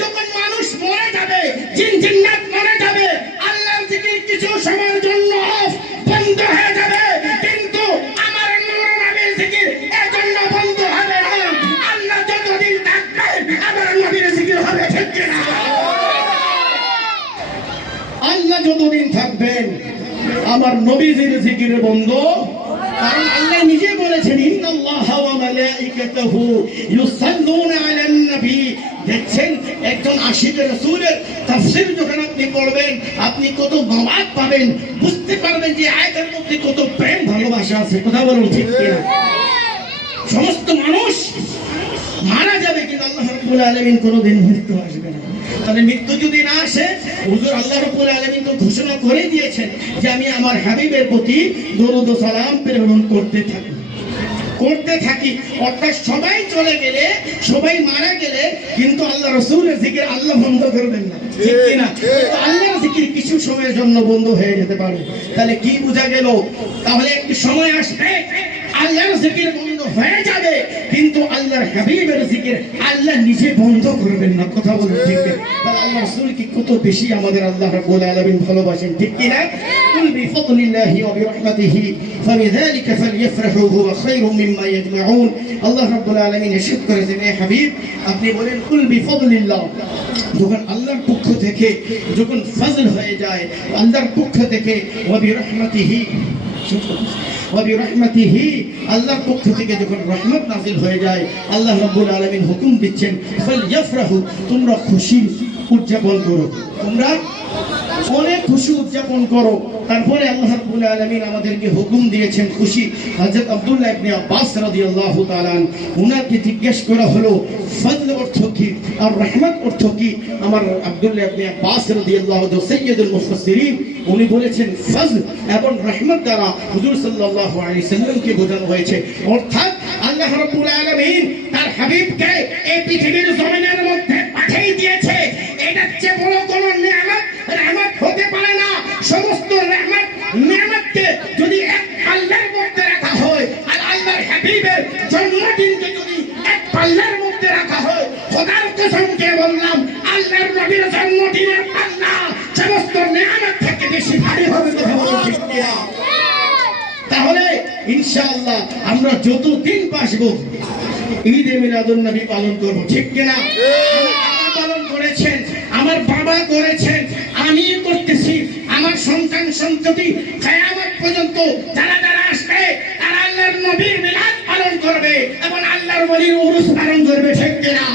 যখন মানুষ মরে যাবে, জিন জিন্নাত মরে যাবে, আল্লাহর জিকির কিছু সময়ের জন্য বন্ধ হয়ে যাবে, কিন্তু আমার নূর নবীর জিকির এজন্য বন্ধ হবে না। আল্লাহ যতদিন থাকবেন আমার নবীর জিকির হবে, ঠিক কি না? আল্লাহ যতদিন থাকবেন আমার নবীজির জিকির বন্ধ, কারণ আল্লাহ নিজে বলেছেন ইন্নাল্লাহা ওয়া মালাইকাতাহু ইউসাল্লুনা আলান নবী। দেখছেন, একজন আশিক রাসূলের তাফসীর যখন আপনি পড়বেন, আপনি কত বাওয়াত পাবেন, বুঝতে পারবেন যে আয়াতের মধ্যে কত প্রেম ভালোবাসা আছে। কথা বলুন ঠিক কিনা? সমস্ত মানুষ মারা যাবে, কিন্তু আল্লাহ রাব্বুল আলামিন কোনোদিন মৃত্যু আসবে না। তাহলে মৃত্যু যদি না আসে, হুজুর আল্লাহ রাব্বুল আলামিন তো ঘোষণা করে দিয়েছেন যে আমি আমার হাবিবের প্রতি দরুদ ও সালাম প্রেরণ করতে থাকি। অর্থাৎ সবাই চলে গেলে, সবাই মারা গেলে, কিন্তু আল্লাহ রাসূলের জিকির আল্লাহ বন্ধ করবেন না, ঠিক কি না? কিন্তু আল্লাহর জিকির কিছু সময়ের জন্য বন্ধ হয়ে যেতে পারে। তাহলে কি বোঝা গেল? তাহলে একটি সময় আসবে আল্লাহর জিকির বন্ধ হয়ে যাবে, কিন্তু আল্লাহর হাবিবের জিকির আল্লাহ নিজে বন্ধ করবেন না। কথা বলুন ঠিক কি? তাহলে আল্লাহ রাসূল কি কত বেশি আমাদের আল্লাহ রাব্বুল আলামিন ভালোবাসেন, ঠিক কি না? কুল বিফাদলিল্লাহি ওয়া বিরহমাতিহি ফাবিযালিকা ফালইফরাহু হুয়া খায়রুম মিম্মা ইয়াজমাউন। আল্লাহ রাব্বুল আলামিন ইরশাদ করেছেন, হে হাবিব আপনি বলেন কুল বিফাদলিল্লাহ। যখন আল্লাহর পক্ষ থেকে যখন ফজল হয়ে যায়, আল্লাহর পক্ষ থেকে ওয়া বিরহমাতিহি, আল্লাহর পক্ষ থেকে যখন রহমত নাযিল হয়ে যায়, আল্লাহ রাব্বুল আলামিন হুকুম দিচ্ছেন ফালইফরাহু, তোমরা খুশি উদযাপন করো, তোমরা অনেক খুশি উদযাপন করো। তারপরে আল্লাহ রাব্বুল আলামিন আমাদেরকে হুকুম দিয়েছেন খুশি। হযরত আব্দুল্লাহ ইবনে আব্বাস রাদিয়াল্লাহু তাআলা উনাকে জিজ্ঞেস করা হলো ফজল অর্থ কি আর রহমত অর্থ কি? আমার আব্দুল্লাহ ইবনে আব্বাস রাদিয়াল্লাহু তাআলা সাইয়্যিদুল মুফাসসিরিন, উনি বলেছেন ফজল এবং রহমত দ্বারা হুজুর সাল্লাল্লাহু আলাইহি সাল্লামকে বোঝানো হয়েছে। অর্থাৎ আল্লাহ রাব্বুল আলামিন তার হাবিবকে এই পৃথিবীর জমিনের মধ্যে পাঠিয়ে দিয়েছে, এটা চেয়ে বড় কোনো নিয়ামত রহমত হতে পারে না। সমস্ত রহমত নিয়ামতকে যদি এক পাল্লার মধ্যে রাখা হয়, আর আল্লাহর হাবিবের জন্মদিনকে যদি এক পাল্লার মধ্যে রাখা হয়, খোদার কসম কে বললাম আল্লাহর নবীর জন্মদিনের পাল্লা সমস্ত নিয়ামত থেকে বেশি ভারী হবে। কথা বলুন ঠিক কিনা? তাহলে ইনশাআল্লাহ আমরা যতদিন বাঁচবো ঈদে মিলাদুন নবী পালন করব, ঠিক কিনা? পালন করেছেন, আমার বাবা করেছেন, আমি করতেছি, আমার সন্তান সন্ততি কিয়ামত পর্যন্ত যারা যারা আসবে তারা আল্লাহর নবীর মিলাদ পালন করবে এবং আল্লাহর ওলির উরুস পালন করবে, ঠিক কিনা?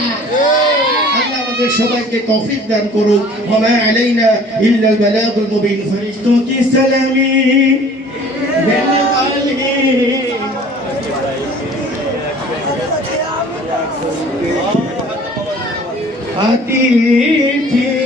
আল্লাহ আমাদের সবাইকে তৌফিক দান করুন। ওয়া মা আলাইনা ইল্লাল বালাগুল মুবিন। ফরিশতোं की सलामी देने वाली आती थी